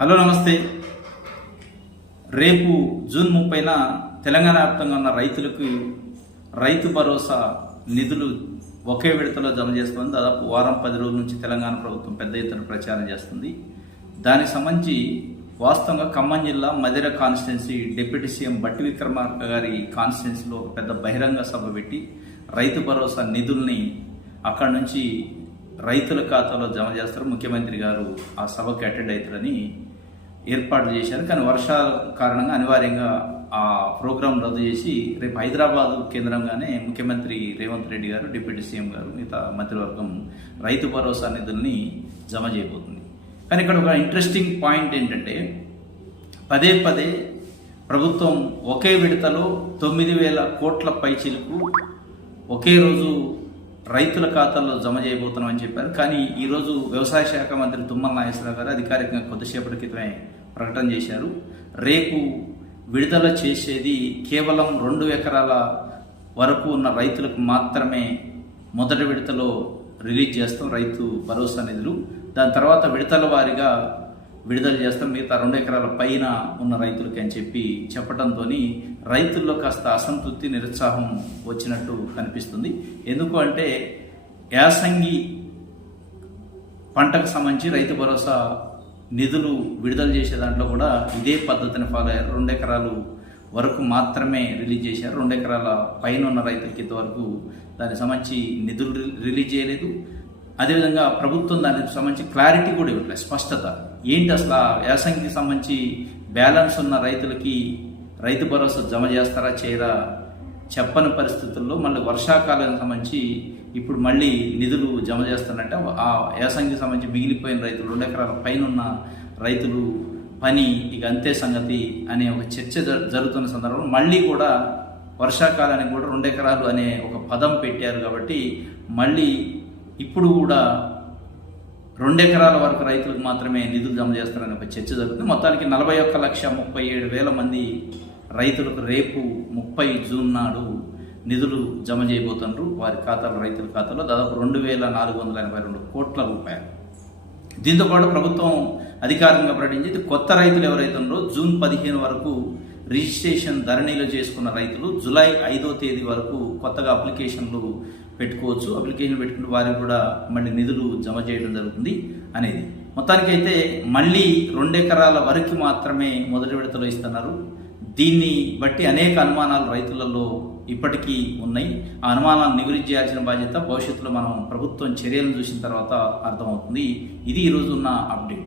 Hello నమస్తే. రేపు June 30న Telangana వ్యాప్తంగా ఉన్న రైతులకు రైతు భరోసా నిధులు ఒకే విడతలో జమ చేస్తుంది. దాదాపు వారం 10 రోజుల నుంచి తెలంగాణ ప్రభుత్వం పెద్ద ఎత్తున ప్రచారం చేస్తుంది. దానికి సంబంధించి వాస్తవంగా ఖమ్మం జిల్లా మధిర కాన్స్టిట్యున్సీ డిప్యూటీ సీఎం బట్టి విక్రమార్క గారి కాన్స్టిట్యున్సీలో పెద్ద బహిరంగ సభ పెట్టి రైతు భరోసా నిధుల్ని అక్కడి నుంచి రైతుల ఖాతాలో జమ చేస్తారు. ముఖ్యమంత్రి గారు ఆ సభకు అటెండ్ అవుతారని ఏర్పాట్లు చేశారు. కానీ వర్షాల కారణంగా అనివార్యంగా ఆ ప్రోగ్రాం రద్దు చేసి రేపు హైదరాబాద్ కేంద్రంగానే ముఖ్యమంత్రి రేవంత్ రెడ్డి గారు, డిప్యూటీ సీఎం గారు, మిగతా మంత్రివర్గం రైతు భరోసా నిధుల్ని జమ చేయబోతుంది. కానీ ఇక్కడ ఒక ఇంట్రెస్టింగ్ పాయింట్ ఏంటంటే పదే పదే ప్రభుత్వం ఒకే విడతలో 9,000 కోట్ల పైచిలకు ఒకే రోజు రైతుల ఖాతాల్లో జమ చేయబోతున్నామని చెప్పారు. కానీ ఈరోజు వ్యవసాయ శాఖ మంత్రి తుమ్మల నాగేశ్వరరావు గారు అధికారికంగా కొద్దిసేపటి క్రితమే ప్రకటన చేశారు. రేపు విడుదల చేసేది కేవలం 2 ఎకరాల వరకు ఉన్న రైతులకు మాత్రమే మొదటి విడతలో రిలీజ్ చేస్తాం రైతు భరోసా నిధులు. దాని తర్వాత విడతల వారీగా విడుదల చేస్తాం మిగతా 2 ఎకరాల పైన ఉన్న రైతులకి అని చెప్పడంతో రైతుల్లో కాస్త అసంతృప్తి, నిరుత్సాహం వచ్చినట్టు కనిపిస్తుంది. ఎందుకు అంటే యాసంగి పంటకు సంబంధించి రైతు భరోసా నిధులు విడుదల చేసే దాంట్లో కూడా ఇదే పద్ధతిని ఫాలో అయ్యారు. 2 ఎకరాలు వరకు మాత్రమే రిలీజ్ చేశారు. 2 ఎకరాల పైన ఉన్న రైతులకి ఇంతవరకు దానికి సంబంధించి నిధులు రిలీజ్ చేయలేదు. అదేవిధంగా ప్రభుత్వం దానికి సంబంధించి క్లారిటీ కూడా ఇవ్వట్లేదు, స్పష్టత ఏంటి అసలు యాసంగికి సంబంధించి బ్యాలెన్స్ ఉన్న రైతులకి రైతు భరోసా జమ చేస్తారా చేయరా చెప్పని పరిస్థితుల్లో మళ్ళీ వర్షాకాలానికి సంబంధించి ఇప్పుడు మళ్ళీ నిధులు జమ చేస్తారంటే ఆ యాసంగికి సంబంధించి మిగిలిపోయిన రైతులు 2 ఎకరాల పైన ఉన్న రైతులు పని ఇక అంతే సంగతి అనే ఒక చర్చ జరుగుతున్న సందర్భంలో మళ్ళీ కూడా వర్షాకాలానికి కూడా 2 ఎకరాలు అనే ఒక పదం పెట్టారు. కాబట్టి మళ్ళీ ఇప్పుడు కూడా 2 ఎకరాల వరకు రైతులకు మాత్రమే నిధులు జమ చేస్తారని ఒక చర్చ జరుగుతుంది. మొత్తానికి 41,37,000 మంది రైతులకు రేపు 30 జూన్ నాడు నిధులు జమ చేయబోతున్నారు వారి ఖాతాలో, రైతుల ఖాతాలో దాదాపు 2,482 కోట్ల రూపాయలు. దీంతో పాటు ప్రభుత్వం అధికారికంగా ప్రకటించింది కొత్త రైతులు ఎవరైతే ఉన్నారో జూన్ 15 వరకు రిజిస్ట్రేషన్ ధరణిలో చేసుకున్న రైతులు జూలై 5వ తేదీ వరకు కొత్తగా అప్లికేషన్లు పెట్టుకోవచ్చు. అప్లికేషన్ పెట్టుకుని వారికి కూడా మళ్ళీ నిధులు జమ చేయడం జరుగుతుంది అనేది. మొత్తానికైతే మళ్ళీ 2 ఎకరాల వరకు మాత్రమే మొదటి విడతలో ఇస్తున్నారు. దీన్ని బట్టి అనేక అనుమానాలు రైతులలో ఇప్పటికీ ఉన్నాయి. ఆ అనుమానాలను నివృత్తి చేయాల్సిన బాధ్యత భవిష్యత్తులో మనం ప్రభుత్వం చర్యలను చూసిన తర్వాత అర్థమవుతుంది. ఇది ఈరోజు ఉన్న అప్డేట్.